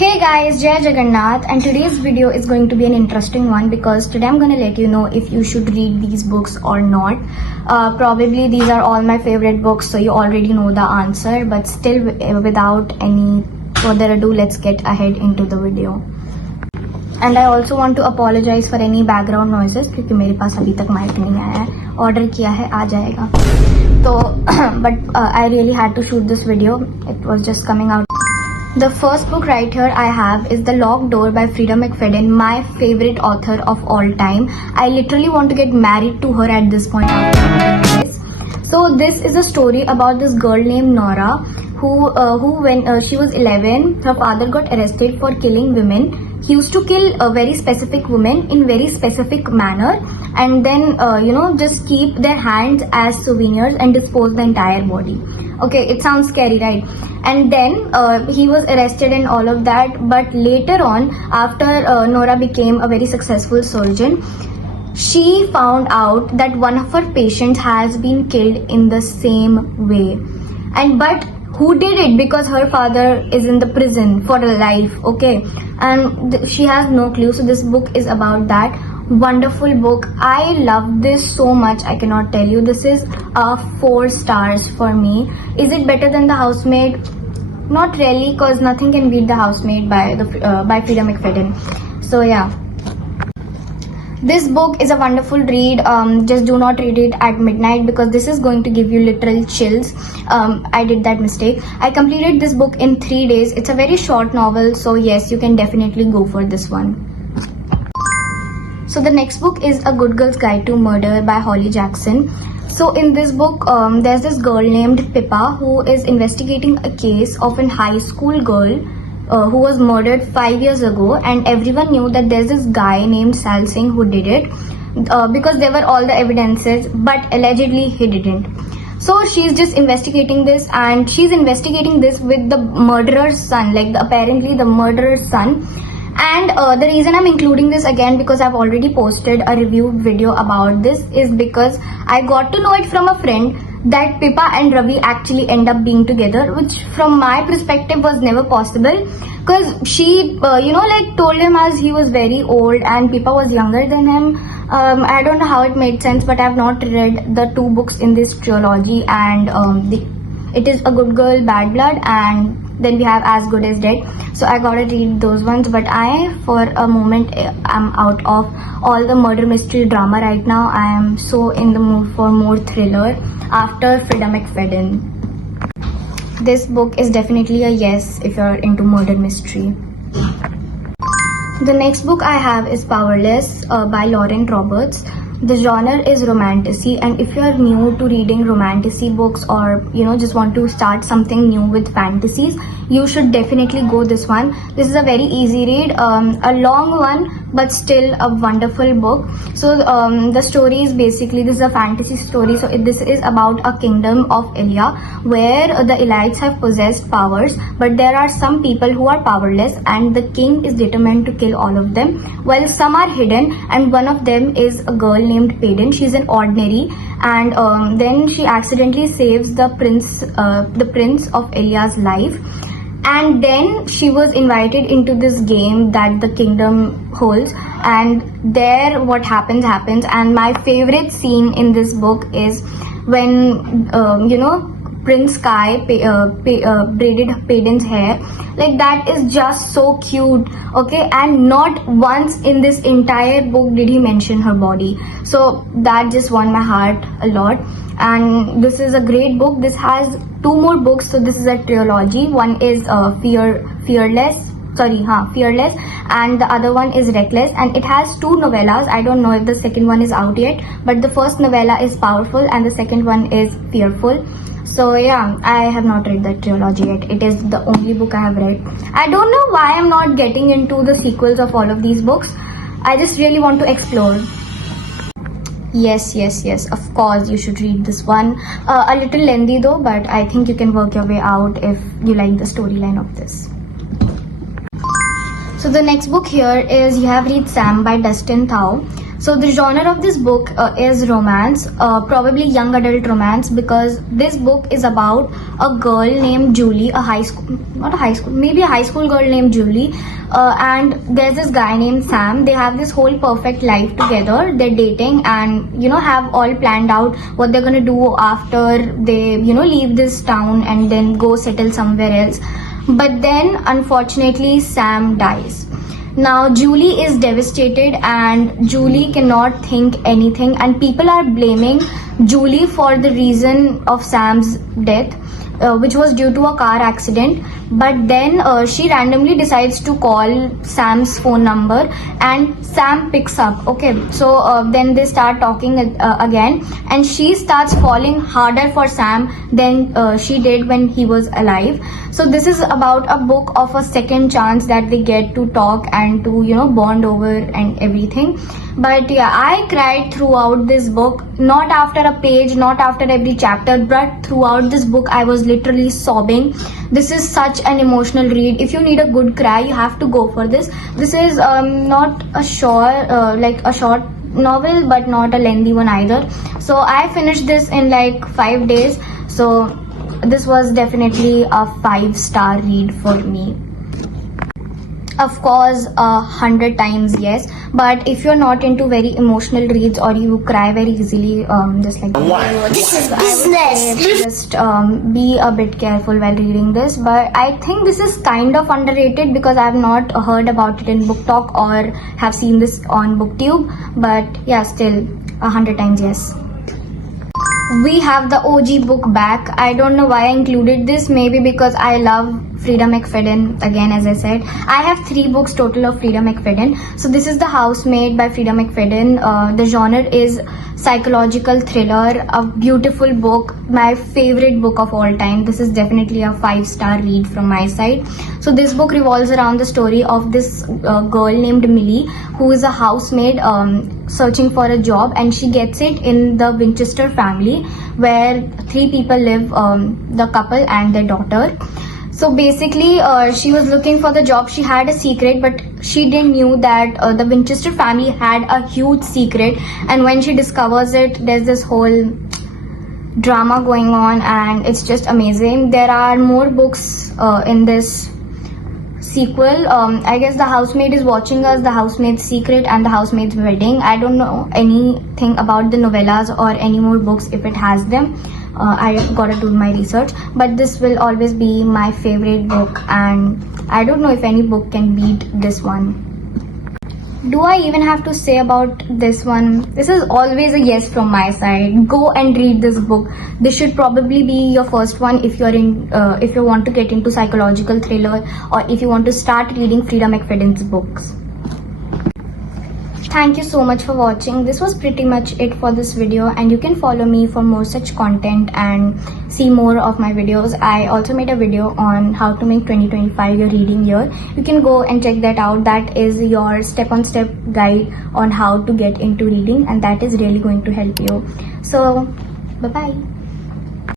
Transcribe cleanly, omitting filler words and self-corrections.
Hey guys, Jai Jagannath, and today's video is going to be an interesting one because today I'm going to let you know if you should read these books or not. Probably these are all my favorite books, so you already know the answer, but still without any further ado, let's get ahead into the video. And I also want to apologize for any background noises क्योंकि मेरे पास अभी तक mic नहीं आया है, order किया है, आ जाएगा तो but I really had to shoot this video. It was just coming out. The first book right here I have is The Locked Door by Frida McFadden, my favorite author of all time. I literally want to get married to her at this point after reading this. So this is a story about this girl named Nora who when she was 11, her father got arrested for killing women. He used to kill a very specific women in very specific manner and then just keep their hands as souvenirs and dispose the entire body. Okay, it sounds scary, right? And then he was arrested and all of that, but later on, after Nora became a very successful surgeon, she found out that one of her patients has been killed in the same way. But who did it? Because her father is in the prison for life, okay? And she has no clue. So this book is about that. Wonderful book. I love this so much. I cannot tell you. This is 4 stars for me. Is it better than The Housemaid? Not really, because nothing can beat The Housemaid by Frida McFadden. So yeah. This book is a wonderful read. Just do not read it at midnight because this is going to give you literal chills. I did that mistake. I completed this book in 3 days. It's a very short novel, so yes, you can definitely go for this one. So the next book is A Good Girl's Guide to Murder by Holly Jackson. So in this book, there's this girl named Pippa who is investigating a case of a high school girl who was murdered 5 years ago, and everyone knew that there's this guy named Sal Singh who did it because there were all the evidences, but allegedly he didn't. So she's just investigating this, and she's investigating this with the murderer's son, apparently the murderer's son. And the reason I'm including this again, because I've already posted a review video about this, is because I got to know it from a friend that Pippa and Ravi actually end up being together, which from my perspective was never possible, because she told him as he was very old and Pippa was younger than him. I don't know how it made sense, but I've not read the 2 books in this trilogy, and it is A Good Girl, Bad Blood, and then we have As Good As Dead. So I gotta read those ones, but for a moment I'm out of all the murder mystery drama right now. I am so in the mood for more thriller after Frida McFadden. This book is definitely a yes if you're into murder mystery. The next book I have is Powerless by Lauren Roberts. The genre is romantasy, and if you're new to reading romantasy books or just want to start something new with fantasies, you should definitely go this one. This is a very easy read, a long one but still a wonderful book. So the story is basically, this is a fantasy story, so this is about a kingdom of Elia where the elites have possessed powers, but there are some people who are powerless and the king is determined to kill all of them, while some are hidden, and one of them is a girl named Payden. She's an ordinary, and then she accidentally saves the prince of Elia's life, and then she was invited into this game that the kingdom holds, and there what happens. And my favorite scene in this book is when Prince Kai braided Payden's hair. That is just so cute, okay? And not once in this entire book did he mention her body, so that just won my heart a lot. And this is a great book. This has 2 more books, so this is a trilogy. One is Fearless, and the other one is Reckless, and it has 2 novellas. I don't know if the second one is out yet, but the first novella is Powerful and the second one is Fearful. So yeah, I have not read that trilogy yet. It is the only book I have read. I don't know why I'm not getting into the sequels of all of these books. I just really want to explore. Yes, of course you should read this one. A little lengthy though, but I think you can work your way out if you like the storyline of this. So the next book here is You Have Read Sam by Dustin Thau. So the genre of this book is romance, probably young adult romance, because this book is about a girl named Julie, maybe a high school girl named Julie, and there's this guy named Sam. They have this whole perfect life together. They're dating and have all planned out what they're gonna do after they leave this town and then go settle somewhere else. But then unfortunately Sam dies. Now Julie is devastated and Julie cannot think anything, and people are blaming Julie for the reason of Sam's death, which was due to a car accident. But then she randomly decides to call Sam's phone number and Sam picks up. Okay, so then they start talking again, and she starts falling harder for Sam than she did when he was alive. So this is about a book of a second chance that they get to talk and to bond over and everything. But yeah, I cried throughout this book, not after a page, not after every chapter, but throughout this book I was literally sobbing. This is such an emotional read. If you need a good cry, you have to go for this. This is not a short novel, but not a lengthy one either. So I finished this in like 5 days. So this was definitely a 5-star read for me. Of course, 100 times yes. But if you're not into very emotional reads or you cry very easily, just like This is business. just be a bit careful while reading this. But I think this is kind of underrated because I have not heard about it in Book Talk or have seen this on BookTube. But yeah, still 100 times yes. We have the OG book back. I don't know why I included this. Maybe because I love Frida McFadden. Again, as I said, I have 3 books total of Frida McFadden. So this is The Housemaid by Frida McFadden. The genre is psychological thriller. A beautiful book. My favorite book of all time. This is definitely a 5-star read from my side. So this book revolves around the story of this girl named Millie, who is a housemaid searching for a job, and she gets it in the Winchester family, where 3 people live, the couple and their daughter. So basically she was looking for the job. She had a secret, but she didn't knew that the Winchester family had a huge secret, and when she discovers it, there's this whole drama going on, and it's just amazing. There are more books in this sequel. I guess The Housemaid is Watching Us, The Housemaid's Secret, and The Housemaid's Wedding. I don't know anything about the novellas or any more books if it has them. I gotta do my research, but this will always be my favorite book, and I don't know if any book can beat this one. Do I even have to say about this one? This is always a yes from my side. Go and read this book. This should probably be your first one if if you want to get into psychological thriller, or if you want to start reading Frida McFadden's books. Thank you so much for watching. This was pretty much it for this video, and you can follow me for more such content and see more of my videos. I also made a video on how to make 2025 your reading year. You can go and check that out. That is your step-on-step guide on how to get into reading, and that is really going to help you. So bye bye.